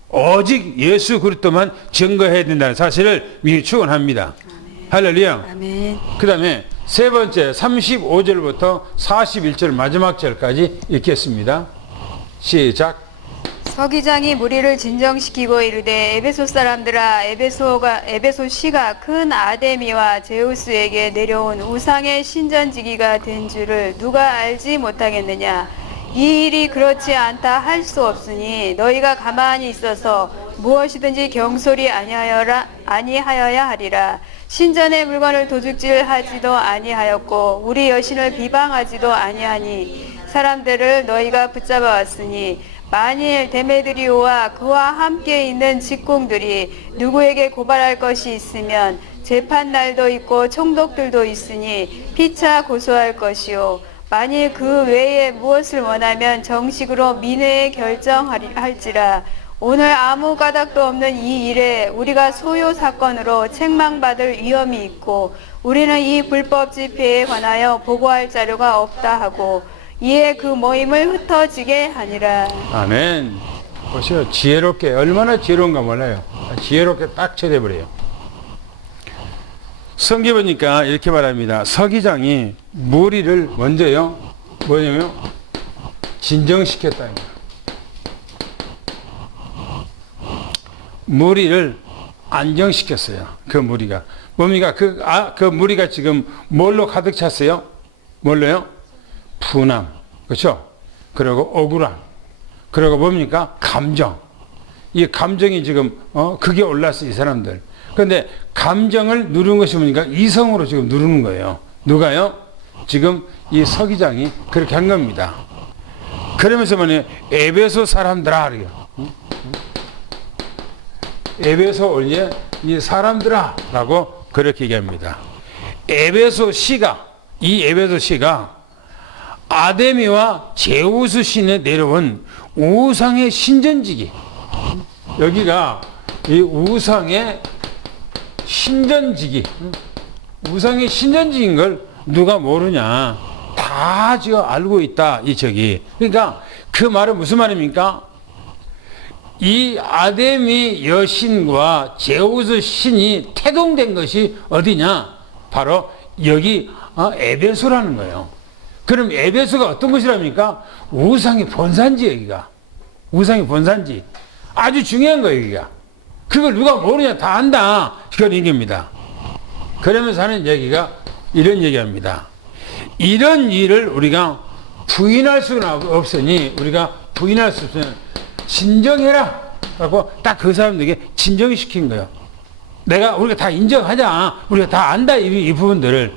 오직 예수 그리스도만 증거해야 된다는 사실을 미리 축원합니다. 할렐루야. 아멘. 그 다음에 세 번째 35절부터 41절 마지막 절까지 읽겠습니다. 시작. 서기장이 무리를 진정시키고 이르되 에베소 사람들아 에베소 시가 큰 아데미와 제우스에게 내려온 우상의 신전지기가 된 줄을 누가 알지 못하겠느냐. 이 일이 그렇지 않다 할 수 없으니 너희가 가만히 있어서 무엇이든지 경솔히 아니하여야 하리라. 신전의 물건을 도둑질하지도 아니하였고 우리 여신을 비방하지도 아니하니 사람들을 너희가 붙잡아 왔으니 만일 데메드리오와 그와 함께 있는 직공들이 누구에게 고발할 것이 있으면 재판날도 있고 총독들도 있으니 피차 고소할 것이요 만일 그 외에 무엇을 원하면 정식으로 민회에 결정할지라. 오늘 아무 가닥도 없는 이 일에 우리가 소요 사건으로 책망받을 위험이 있고 우리는 이 불법 집회에 관하여 보고할 자료가 없다 하고 이에 그 모임을 흩어지게 하니라. 아멘. 보세요. 지혜롭게 얼마나 지혜로운가 몰라요. 지혜롭게 딱 처리해버려요. 성경 보니까 이렇게 말합니다. 서기장이 무리를 먼저요. 뭐냐면 진정시켰다. 무리를 안정시켰어요. 그 무리가. 뭡니까? 그 무리가 지금 뭘로 가득 찼어요? 뭘로요? 분함. 그렇죠? 그리고 억울함. 그리고 뭡니까? 감정. 이 감정이 지금, 그게 올랐어, 이 사람들. 그런데 감정을 누르는 것이 뭡니까? 이성으로 지금 누르는 거예요. 누가요? 지금 이 서기장이 그렇게 한 겁니다. 그러면서 뭐냐? 에베소 사람들아. 에베소 올리에 이 사람들아 라고 그렇게 얘기합니다. 이 에베소 시가 아데미와 제우스 신에 내려온 우상의 신전지기. 여기가 이 우상의 신전지기. 우상의 신전지기인 걸 누가 모르냐. 다 지금 알고 있다. 그러니까 그 말은 무슨 말입니까? 이 아데미 여신과 제우스 신이 태동된 것이 어디냐? 바로 여기 에베소라는 거예요. 그럼 에베소가 어떤 것이랍니까? 우상의 본산지, 여기가. 우상의 본산지. 아주 중요한 거예요, 여기가. 그걸 누가 모르냐? 다 안다. 그런 얘기입니다. 그러면서 하는 얘기가 이런 얘기합니다. 이런 일을 우리가 부인할 수는 없으니, 우리가 부인할 수 없으면 진정해라. 라고 딱 그 사람들에게 진정시킨 거예요. 우리가 다 인정하자. 우리가 다 안다. 이 부분들을.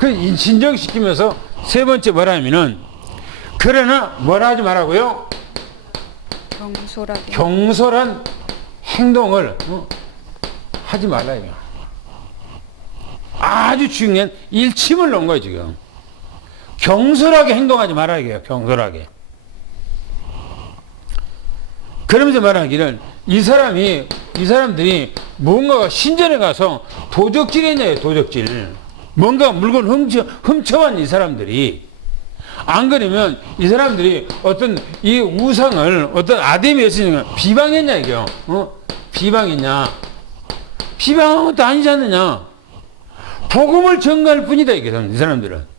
그 진정시키면서 세 번째 뭐라 하면은, 그러나 뭐라 하지 말라고요? 경솔한 행동을 하지 말라요. 아주 중요한 일침을 놓은 거예요, 지금. 경솔하게 행동하지 말아야 경솔하게. 그러면서 말하기를, 이 사람들이 뭔가 신전에 가서 도적질 했냐요, 도적질. 뭔가 물건 훔쳐간 이 사람들이. 안 그러면 이 사람들이 어떤 이 우상을, 어떤 아데미 여신을 비방했냐, 이게요. 비방했냐. 비방한 것도 아니지 않느냐. 복음을 전가할 뿐이다, 이게, 이 사람들은.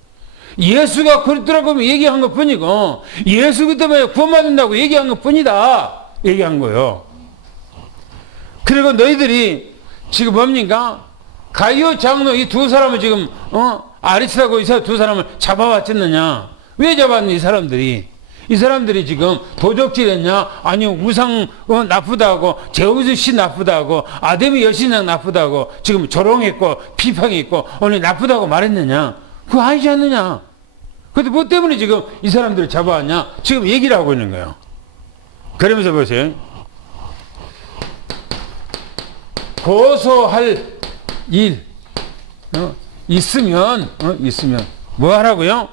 예수가 그렇더라고 얘기한 것 뿐이고, 예수 그 때문에 구원받는다고 얘기한 것 뿐이다. 얘기한 거예요. 그리고 너희들이 지금 뭡니까? 가이오 장로 이 두 사람을 지금, 아리스라고 이 두 사람을 잡아왔겠느냐? 왜 잡았니, 이 사람들이? 이 사람들이 지금 도적질 했냐? 아니면 우상 나쁘다고, 제우스 신 나쁘다고, 아데미 여신장 나쁘다고, 지금 조롱했고, 비판했고, 오늘 나쁘다고 말했느냐? 그거 아니지 않느냐? 근데 뭐 때문에 지금 이 사람들을 잡아왔냐? 지금 얘기를 하고 있는 거예요. 그러면서 보세요. 고소할 일, 있으면 뭐 하라고요?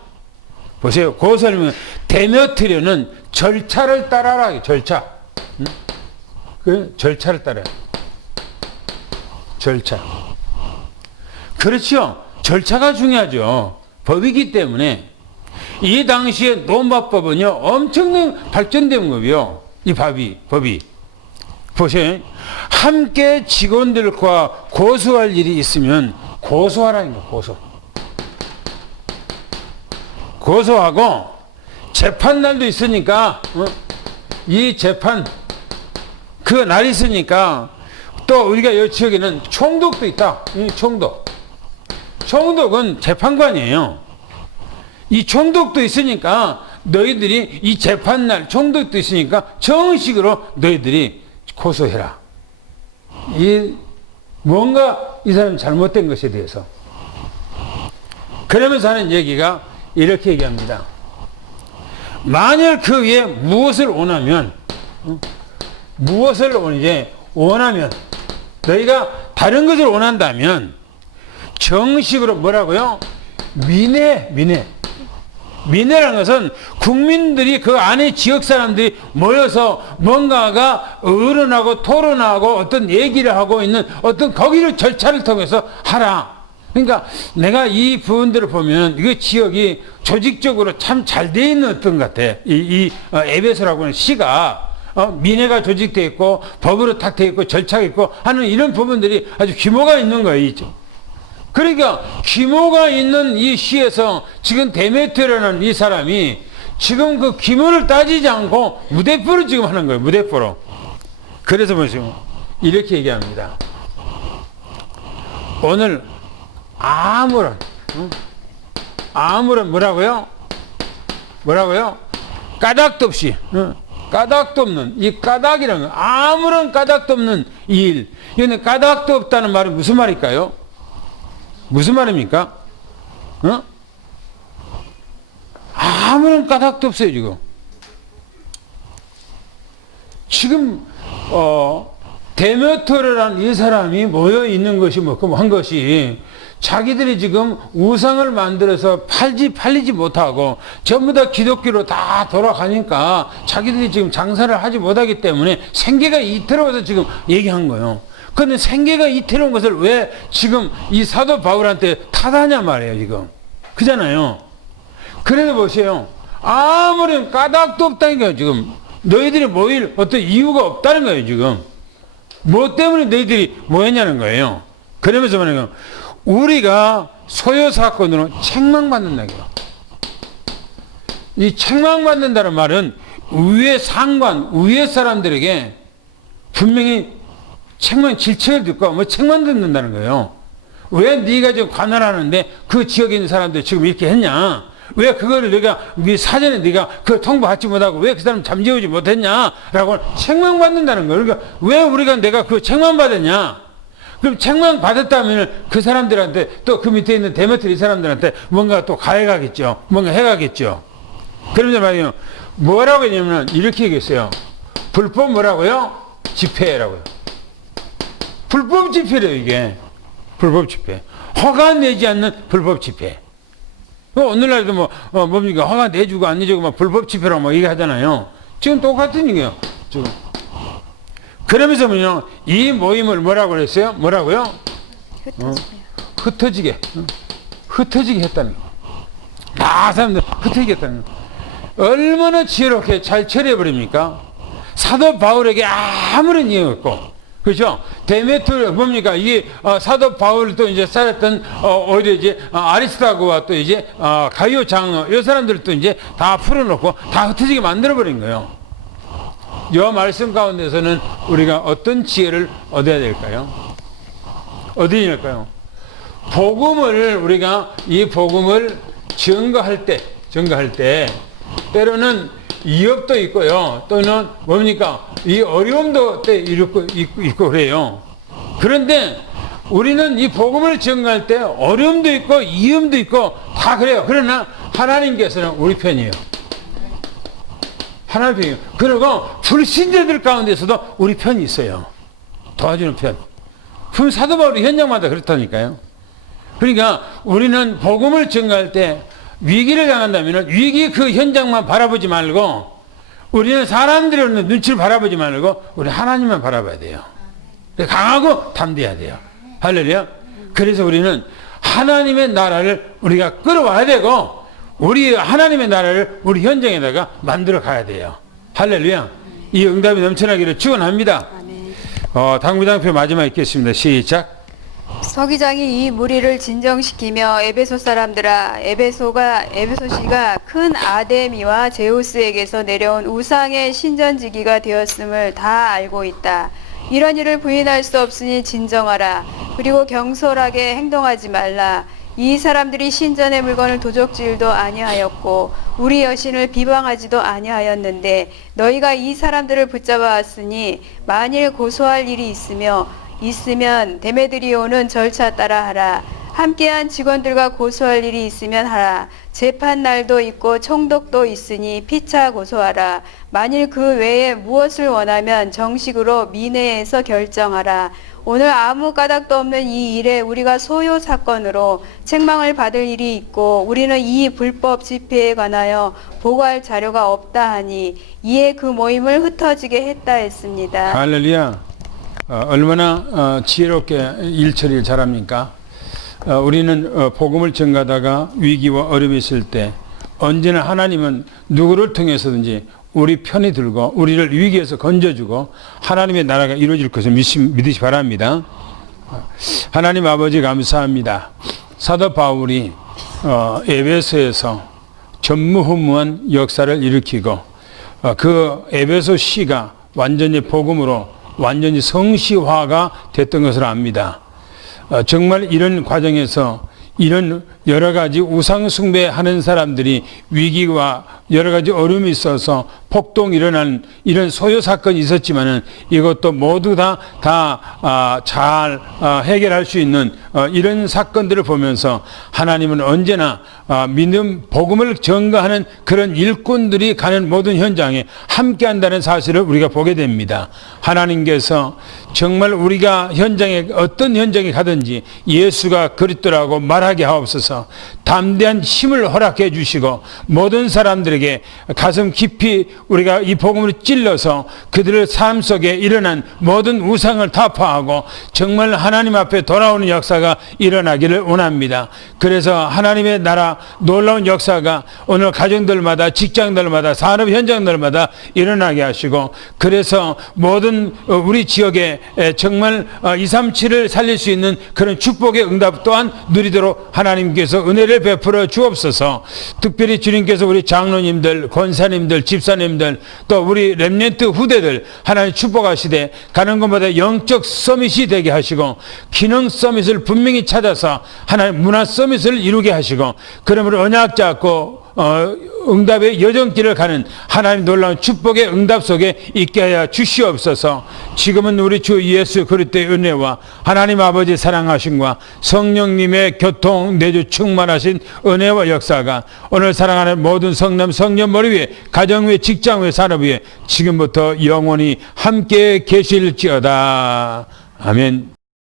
보세요. 고소하면 데메트리오는 절차를 따라라. 절차. 그 절차를 따라. 절차. 그렇죠. 절차가 중요하죠. 법이기 때문에. 이 당시에 노마법은요, 엄청난 발전된 법이요. 이 법이. 보세요. 함께 직원들과 고소할 일이 있으면 고소하라는 거예요, 고소하고, 재판날도 있으니까, 이 재판, 그 날이 있으니까, 또 우리가 이 지역에는 총독도 있다. 총독은 재판관이에요. 이 총독도 있으니까 너희들이 이 재판날 총독도 있으니까 정식으로 너희들이 고소해라. 뭔가 이 사람이 잘못된 것에 대해서. 그러면서 하는 얘기가 이렇게 얘기합니다. 만일 그 위에 무엇을 원하면 너희가 다른 것을 원한다면 정식으로 뭐라고요? 민회라는 것은 국민들이 그 안에 지역 사람들이 모여서 뭔가가 의논하고 토론하고 어떤 얘기를 하고 있는 어떤 거기를 절차를 통해서 하라. 그러니까 내가 이 부분들을 보면 이 지역이 조직적으로 참 잘 돼 있는 어떤 것 같아. 에베소라고 하는 시가 민회가 조직되어 있고 법으로 탁 되어 있고 절차가 있고 하는 이런 부분들이 아주 규모가 있는 거예요. 그러니까 규모가 있는 이 시에서 지금 데메트라는 이 사람이 지금 그 규모를 따지지 않고 무대포로 지금 하는 거예요. 무대포로. 그래서 보시면 이렇게 얘기합니다. 오늘 아무런 뭐라고요? 까닭도 없이 까닭도 없는 이 까닭이라는 거 아무런 까닭도 없는 이 일. 이거는 까닭도 없다는 말은 무슨 말일까요? 무슨 말입니까? 아무런 까닭도 없어요, 지금. 데메트르라는 이 사람이 모여 있는 것이 한 것이 자기들이 지금 우상을 만들어서 팔리지 못하고 전부 다 기독교로 다 돌아가니까 자기들이 지금 장사를 하지 못하기 때문에 생계가 이태로워서 지금 얘기한 거예요. 그런데 생계가 이태로운 것을 왜 지금 이 사도 바울한테 탓하냐 말이에요, 지금. 그잖아요. 그래도 보세요. 아무런 까닭도 없다는 거예요, 지금. 너희들이 모일 어떤 이유가 없다는 거예요, 지금. 뭐 때문에 너희들이 모였냐는 거예요. 그러면서 말하는 거 우리가 소요 사건으로 책망받는다는 거예요. 이 책망받는다는 말은 위의 상관, 위의 사람들에게 분명히 질책을 듣고 뭐 책망 듣는다는 거예요. 왜 네가 지금 관할하는데 그 지역에 있는 사람들 지금 이렇게 했냐? 왜 그거를 네가 사전에 네가 그걸 통보하지 못하고 왜 그 사람 잠재우지 못했냐라고 책망받는다는 거예요. 그러니까 왜 우리가 내가 그 책망받았냐? 그럼 책망받았다면 그 사람들한테 또 그 밑에 있는 데메트리 사람들한테 뭔가 또 가해가겠죠. 뭔가 해가겠죠. 그러면서 말이에요. 뭐라고 했냐면 이렇게 얘기했어요. 불법 뭐라고요? 집회라고요. 불법 집회래요, 이게. 불법 집회. 허가 내지 않는 불법 집회. 오늘날도 뭡니까? 허가 내주고 안 내주고 막 불법 집회라고 막 얘기하잖아요. 지금 똑같은 얘기예요. 지금. 그러면서 뭐냐? 이 모임을 뭐라고 그랬어요? 뭐라고요? 흩어지게. 흩어지게 했다는 거. 다 사람들 흩어지게 했다는 거. 얼마나 지혜롭게 잘 처리해버립니까? 사도 바울에게 아무런 이유 없고. 그렇죠? 데메트 뭡니까? 이게 사도 바울도 이제 쌓였던 오히려 이제 아리스타고와 또 이제 가이오 장로 이 사람들도 이제 다 풀어놓고 다 흩어지게 만들어버린 거예요. 이 말씀 가운데서는 우리가 어떤 지혜를 얻어야 될까요? 어디에 될까요? 복음을 우리가 이 복음을 증거할 때 때로는 위협도 있고요. 또는 뭡니까? 이 어려움도 때 있고 그래요. 그런데 우리는 이 복음을 증거할 때 어려움도 있고 위험도 있고 다 그래요. 그러나 하나님께서는 우리 편이에요. 하나님 편이에요. 그리고 불신자들 가운데서도 우리 편이 있어요. 도와주는 편. 그럼 사도 바울이 현장마다 그렇다니까요. 그러니까 우리는 복음을 증거할 때 위기를 당한다면 위기 그 현장만 바라보지 말고 우리는 사람들의 눈치를 바라보지 말고 우리 하나님만 바라봐야 돼요. 강하고 담대해야 돼요. 할렐루야. 그래서 우리는 하나님의 나라를 우리가 끌어와야 되고 우리 하나님의 나라를 우리 현장에다가 만들어 가야 돼요. 할렐루야. 이 응답이 넘쳐나기를 축원합니다. 당구장표 마지막 읽겠습니다. 시작. 서기장이 이 무리를 진정시키며 에베소 사람들아 에베소시가 큰 아데미와 제우스에게서 내려온 우상의 신전지기가 되었음을 다 알고 있다. 이런 일을 부인할 수 없으니 진정하라. 그리고 경솔하게 행동하지 말라. 이 사람들이 신전의 물건을 도적질도 아니하였고 우리 여신을 비방하지도 아니하였는데 너희가 이 사람들을 붙잡아왔으니 만일 고소할 일이 있으면 데메드리오는 절차 따라 하라. 함께한 직원들과 고소할 일이 있으면 하라. 재판 날도 있고 총독도 있으니 피차 고소하라. 만일 그 외에 무엇을 원하면 정식으로 민회에서 결정하라. 오늘 아무 까닭도 없는 이 일에 우리가 소요 사건으로 책망을 받을 일이 있고 우리는 이 불법 집회에 관하여 보고할 자료가 없다 하니 이에 그 모임을 흩어지게 했다 했습니다. 할렐루야. 얼마나 지혜롭게 일 처리를 잘합니까? 우리는 복음을 전가하다가 위기와 어려움이 있을 때 언제나 하나님은 누구를 통해서든지 우리 편이 들고 우리를 위기에서 건져주고 하나님의 나라가 이루어질 것을 믿으시 바랍니다. 하나님 아버지 감사합니다. 사도 바울이 에베소에서 전무후무한 역사를 일으키고 그 에베소 시가 완전히 복음으로 완전히 성시화가 됐던 것을 압니다. 정말 이런 과정에서 이런 여러 가지 우상 숭배하는 사람들이 위기와 여러 가지 어려움이 있어서 폭동이 일어난 이런 소요 사건이 있었지만은 이것도 모두 잘 해결할 수 있는 이런 사건들을 보면서 하나님은 언제나 믿음 복음을 전가하는 그런 일꾼들이 가는 모든 현장에 함께한다는 사실을 우리가 보게 됩니다. 하나님께서 정말 우리가 어떤 현장에 가든지 예수가 그리스도라고 말하게 하옵소서. 주셔서 담대한 힘을 허락해 주시고 모든 사람들에게 가슴 깊이 우리가 이 복음으로 찔러서 그들의 삶 속에 일어난 모든 우상을 타파하고 정말 하나님 앞에 돌아오는 역사가 일어나기를 원합니다. 그래서 하나님의 나라 놀라운 역사가 오늘 가정들마다 직장들마다 산업 현장들마다 일어나게 하시고 그래서 모든 우리 지역에 정말 237을 살릴 수 있는 그런 축복의 응답 또한 누리도록 하나님께서 은혜를 베풀어 주옵소서. 특별히 주님께서 우리 장로님들, 권사님들, 집사님들 또 우리 렘넌트 후대들 하나님 축복하시되 가는 곳마다 영적 서밋이 되게 하시고 기능 서밋을 분명히 찾아서 하나님 문화 서밋을 이루게 하시고 그러므로 언약 잡고 응답의 여정길을 가는 하나님 놀라운 축복의 응답 속에 있게 하여 주시옵소서. 지금은 우리 주 예수 그리스도의 은혜와 하나님 아버지 사랑하심과 성령님의 교통 내주 충만하신 은혜와 역사가 오늘 사랑하는 모든 성남 성년 머리 위에 가정 위에 직장 위에 산업 위에 지금부터 영원히 함께 계실지어다. 아멘.